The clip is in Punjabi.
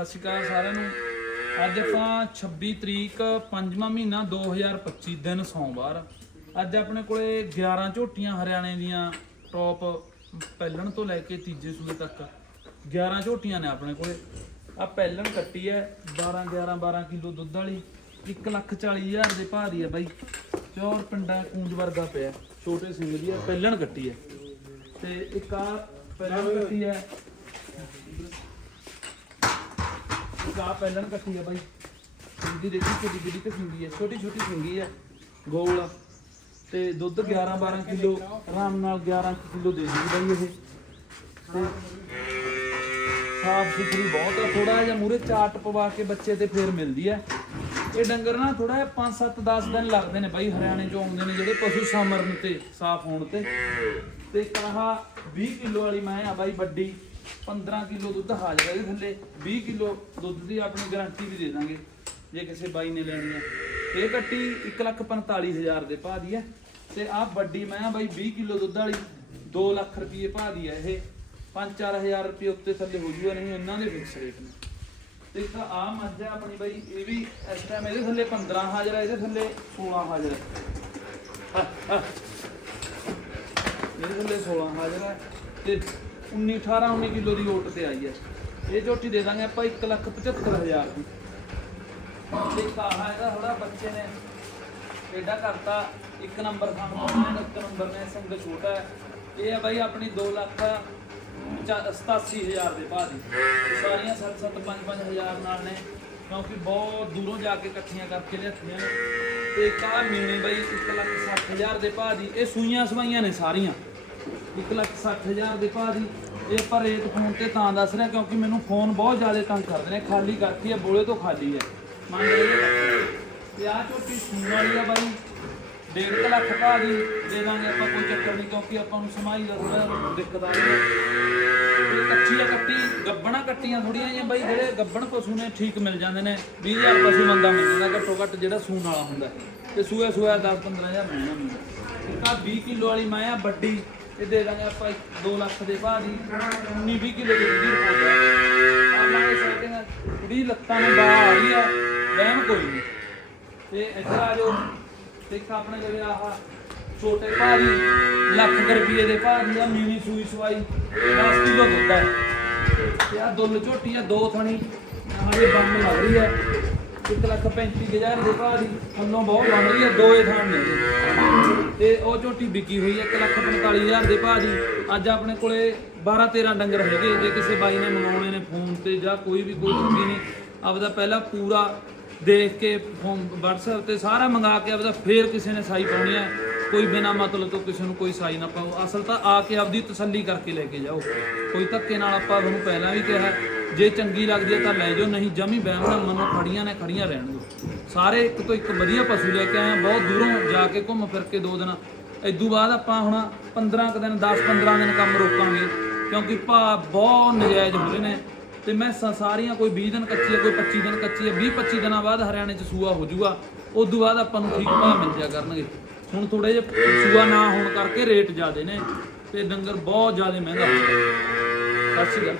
ਸਤਿ ਸ਼੍ਰੀ ਅਕਾਲ ਸਾਰਿਆਂ ਨੂੰ। ਅੱਜ ਆਪਾਂ 26 ਤਰੀਕ 5ਵਾਂ ਮਹੀਨਾ 2025 ਦਿਨ ਸੋਮਵਾਰ। ਅੱਜ ਆਪਣੇ ਕੋਲੇ 11 ਝੋਟੀਆਂ ਹਰਿਆਣੇ ਦੀਆਂ ਟੌਪ ਪਹਿਲਣ ਤੋਂ ਲੈ ਕੇ ਤੀਜੇ ਸੂਏ ਤੱਕ। 11 ਝੋਟੀਆਂ ਨੇ ਆਪਣੇ ਕੋਲੇ। ਆ ਪਹਿਲਣ ਕੱਟੀ ਹੈ 12 11 12 ਕਿਲੋ ਦੁੱਧ ਵਾਲੀ। 1 ਲੱਖ 40 ਹਜ਼ਾਰ ਦੇ ਭਾਅ ਦੀ ਹੈ ਬਾਈ। ਚੌਰ ਪਿੰਡਾਂ ਕੂੰਜ ਵਰਗਾ ਪਿਆ। ਛੋਟੇ ਸਿੰਘ ਦੀ ਹੈ ਪਹਿਲਣ ਕੱਟੀ ਹੈ। ਤੇ ਇੱਕ ਆ ਪਹਿਲਣ ਕੱਟੀ ਹੈ ਕਾ ਪਹਿਲਣ ਕੱਟੀ ਆ ਬਾਈ। ਸਿੰਗੀ ਦੇਖੀ ਕਿੱਡੀ ਕਿੱਡੀ ਤੇ ਹੈ ਛੋਟੀ ਛੋਟੀ ਸਿੰਗੀ ਹੈ ਗੋਲ ਤੇ ਦੁੱਧ 11 12 ਕਿਲੋ, ਆਰਾਮ ਨਾਲ 11 ਕਿਲੋ ਦੇ ਦੂਗੀ ਬਾਈ ਇਹ। ਤੇ ਸਾਫ਼ ਸੁਥਰੀ ਬਹੁਤ ਹੈ ਥੋੜਾ ਜਿਹਾ ਮੂਰੇ ਚਾਟ ਪਵਾ ਕੇ ਬੱਚੇ ਤੇ ਫੇਰ ਮਿਲਦੀ ਹੈ ਇਹ ਡੰਗਰ ਨਾ ਥੋੜਾ ਜਿਹਾ 5 7 10 ਦਿਨ ਲੱਗਦੇ ਨੇ ਬਾਈ। ਹਰਿਆਣੇ ਚੋਂ ਆਉਂਦੇ ਨੇ ਜਿਹੜੇ ਪਸ਼ੂ ਸਮਰਨ ਤੇ, ਸਾਫ਼ ਹੋਣ ਤੇ। ਤੇ ਕਹਾ 20 ਕਿਲੋ ਵਾਲੀ ਮੈਂ ਆ ਬਾਈ ਵੱਡੀ 15 ਕਿਲੋ ਦੁੱਧ ਹਾਜ਼ਰ ਹੈ ਇਹਦੇ ਥੱਲੇ। 20 ਕਿਲੋ ਦੁੱਧ ਦੀ ਆਪਣੀ ਗਾਰੰਟੀ ਵੀ ਦੇ ਦਾਂਗੇ, ਜੇ ਕਿਸੇ ਬਾਈ ਨੇ ਲੈਣੀ ਹੈ ਇਹ ਕੱਟੀ 145000 ਦੇ ਭਾਅ ਦੀ ਹੈ ਤੇ ਆਹ ਵੱਡੀ ਮੈਂ ਆ ਬਾਈ 20 ਕਿਲੋ ਦੁੱਧ ਵਾਲੀ 2 ਲੱਖ ਰੁਪਏ ਭਾਅ ਦੀ ਹੈ ਇਹ। 5-4000 ਰੁਪਏ ਉੱਤੇ ਥੱਲੇ ਹੋ ਜੂਗਾ, ਨਹੀਂ ਇਹਨਾਂ ਦੇ ਫਿਕਸ ਰੇਟ ਨੇ। ਤੇ ਇੱਕ ਆ ਮੱਝ ਹੈ ਆਪਣੀ ਬਾਈ, ਇਹ ਵੀ ਇਸ ਟਾਈਮ ਇਹਦੇ ਥੱਲੇ 15 ਹਾਜ਼ਰ ਹੈ ਇਹਦੇ ਥੱਲੇ 16 ਹਾਜ਼ਰ ਹੈ ਇਹਦੇ ਥੱਲੇ 16 ਹਾਜ਼ਰ ਹੈ ਤੇ 19 18 19 ਕਿਲੋ ਦੀ ਓਟ ਤੇ ਆਈ ਹੈ। ਇਹ ਝੋਟੀ ਦੇ ਦਾਂਗੇ ਆਪਾਂ 175000 ਦੀ। ਤੇ ਕਾਹਾ ਇਹਦਾ ਥੋੜਾ ਬੱਚੇ ਨੇ ਐਡਾ ਕਰਤਾ, ਇੱਕ ਨੰਬਰ ਖਾਣ ਪਾਉਣਾ ਇੱਕ ਨੰਬਰ ਨੇ, ਸੰਗ ਛੋਟਾ ਹੈ। ਇਹ ਹੈ ਬਾਈ ਆਪਣੀ 2 ਲੱਖ 87000 ਦੇ ਬਾਅਦ ਦੀ ਸਾਰੀਆਂ 7 7 5 5000 ਨਾਲ ਨੇ, ਕਿਉਂਕਿ ਬਹੁਤ ਦੂਰੋਂ ਜਾ ਕੇ ਇਕੱਠੀਆਂ ਕਰਕੇ ਲਿਆਤੀਆਂ ਨੇ। ਤੇ ਕਾ ਮੀਣੇ ਬਾਈ 1 ਲੱਖ 60000 ਦੇ ਭਾਅ ਦੀ ਇਹ ਸੂਈਆਂ ਸਵਾਈਆਂ ਨੇ ਸਾਰੀਆਂ। 1 ਲੱਖ 60000 ਦੇ ਭਾਅ ਦੀ। ਇਹ ਪਰ ਰੇਟ ਫੋਨ ਤੇ ਤਾਂ ਦੱਸ ਰਿਹਾ ਕਿਉਂਕਿ ਮੈਨੂੰ ਫੋਨ ਬਹੁਤ ਜ਼ਿਆਦਾ ਤੰਗ ਕਰਦੇ ਨੇ। ਖਾਲੀ ਕਰਤੀ ਹੈ ਬੋਲੇ ਤੋਂ ਖਾਲੀ ਹੈ। ਮੰਨ ਲਓ ਤੇ ਆ ਝੋਟੀ ਸੂਣ ਵਾਲੀ ਆ ਬਾਈ। 1.5 ਲੱਖ ਭਾਅ ਦੀ। ਦੇ ਦਾਂਗੇ ਆਪਾਂ, ਕੋਈ ਚੱਕਰ ਨਹੀਂ, ਕਿਉਂਕਿ ਆਪਾਂ ਨੂੰ ਸਮਾਈ ਦਾ ਥੋੜਾ ਦਿੱਕਤ ਆ ਰਹੀ ਹੈ। ਇਹ ਕੱਚੀ ਆ ਕੱਟੀ, ਗੱਬਣਾ ਕੱਟੀਆਂ ਥੋੜੀਆਂ ਜਿਹੀਆਂ ਬਾਈ, ਜਿਹੜੇ ਗੱਬਣ ਪਸ਼ੂ ਨੇ, ਠੀਕ ਮਿਲ ਜਾਂਦੇ ਨੇ। 20000 ਪਸ਼ੂ ਬੰਦਾ ਮਿਲ ਜਾਂਦਾ ਘੱਟੋ ਘੱਟ ਜਿਹੜਾ ਸੂਣ ਵਾਲਾ ਹੁੰਦਾ। ਹੈ। ਤੇ ਸੂਆ ਸੂਆ 10 15000 ਮਿਲਣਾ ਮਿਲਦਾ ਆ 20 ਕਿਲੋ ਵਾਲੀ ਮੈਂ ਆ ਵੱਡੀ। ਇਹ ਦੇ ਦਾਂਗੇ ਆਪਾਂ 2 ਲੱਖ ਦੇ ਭਾਅ ਦੀ 19 20 ਕਿਲੋ ਦੀ ਰਿਪੋਰਟ ਹੈ ਆਪਾਂ ਇਹ ਸੈਟਿੰਗ ਜਿਹੜੀ ਲੱਤਾਂ ਨੂੰ ਬਾਹ ਆ ਰਹੀ ਆ। ਵਹਿਮ ਕੋਈ ਨਹੀਂ। ਤੇ ਇੱਧਰ ਆ ਜਾਓ। ਤੇ ਆਪਣੇ ਜਿਹੜੇ ਆਹ ਛੋਟੇ ਭਾਅ ਦੀ ਲੱਖ ਰੁਪਏ ਦੇ ਭਾਅ ਦੀ ਆ ਮੀਨੀ ਸੂਈ ਸਵਾਈ। 10 ਕਿਲੋ ਦੁੱਧ ਹੈ ਤੇ ਆ ਦੁੱਲ ਝੋਟੀ ਆ, ਦੋ ਥਣੀ। ਆਹ ਇਹ ਬੰਨ ਲੱਗ ਰਹੀ ਹੈ 1 ਲੱਖ 35000 ਦੇ ਭਾਅ ਦੀ ਥੱਲੋਂ ਬਹੁਤ ਬਣ ਰਹੀ ਹੈ, ਦੋ ਇਹ ਥਾਂ ਨੇ। ਇਹਦੇ। ਤੇ ਉਹ ਝੋਟੀ ਵਿਕੀ ਹੋਈ ਹੈ 1 ਲੱਖ 45000 ਦੇ ਭਾਅ ਦੀ। ਅੱਜ ਆਪਣੇ ਕੋਲੇ 12 13 ਡੰਗਰ ਹੈਗੇ, ਜੇ ਕਿਸੇ ਬਾਈ ਨੇ ਮੰਗਾਉਣੇ ਨੇ ਫੋਨ ਤੇ ਜਾਂ ਕੋਈ ਵੀ ਕੋਈ ਚੀਜ਼ ਨਹੀਂ ਆਪਦਾ ਪਹਿਲਾਂ ਪੂਰਾ ਦੇਖ ਕੇ ਫੋਨ WhatsApp ਤੇ ਸਾਰਾ ਮੰਗਾ ਕੇ ਆਪਦਾ ਫੇਰ ਕਿਸੇ ਨੇ ਸਾਈ ਪਾਉਣੀ ਹੈ। ਕੋਈ ਬਿਨਾ ਮਤਲਬ ਤੋਂ ਕਿਸੇ ਨੂੰ ਕੋਈ ਸਾਈ ਨਾ ਪਾਓ। ਅਸਲ ਤਾਂ ਆ ਕੇ ਆਪਦੀ ਤਸੱਲੀ ਕਰਕੇ ਲੈ ਕੇ ਜਾਓ। ਕੋਈ ਧੱਕੇ ਨਾਲ ਆਪਾਂ ਤੁਹਾਨੂੰ ਪਹਿਲਾਂ ਵੀ ਕਿਹਾ ਜੇ ਚੰਗੀ ਲੱਗਦੀ ਹੈ ਤਾਂ ਲੈ ਜਾਓ, ਨਹੀਂ ਜਮੀ ਬਹਿਮ ਨਾਲ ਮਨੋਂ ਖੜੀਆਂ ਨੇ, ਖੜੀਆਂ ਰਹਿਣ ਦਿਓ। ਸਾਰੇ ਇੱਕ ਤੋਂ ਇੱਕ ਵਧੀਆ ਪਸ਼ੂ ਲੈ ਕੇ ਆਏ ਬਹੁਤ ਦੂਰੋਂ ਜਾ ਕੇ ਘੁੰਮ ਫਿਰ ਕੇ ਦੋ ਦਿਨ। ਇਦੋਂ ਬਾਅਦ ਆਪਾਂ ਹੁਣ 15 ਕੁ ਦਿਨ 10 15 ਦਿਨ ਕੰਮ ਰੋਕਾਂਗੇ, ਕਿਉਂਕਿ ਭਾਅ ਬਹੁਤ ਨਜਾਇਜ਼ ਹੋ ਰਹੇ ਨੇ। ਤੇ ਮੈਂ ਸ- ਸਾਰੀਆਂ ਕੋਈ 20 ਦਿਨ ਕੱਚੀ ਹੈ ਕੋਈ 25 ਦਿਨ ਕੱਚੀ ਹੈ 20 25 ਦਿਨਾਂ ਬਾਅਦ ਹਰਿਆਣੇ 'ਚ ਸੂਆ ਹੋ ਜਾਊਗਾ। ਉਸ ਤੋਂ ਬਾਅਦ ਆਪਾਂ ਨੂੰ ਠੀਕ ਭਾਅ ਮਿਲ ਜਾ ਕਰਨਗੇ। ਹੁਣ ਥੋੜੇ ਜਿਹਾ ਸੂਆ ਨਾ ਹੋਣ ਕਰਕੇ ਰੇਟ ਜ਼ਿਆਦੇ ਨੇ ਤੇ ਡੰਗਰ ਬਹੁਤ ਜ਼ਿਆਦਾ ਮਹਿੰਗਾ ਹੋ ਰਿਹਾ ਸਤਿ ਸ਼੍ਰੀ ਅਕਾਲ।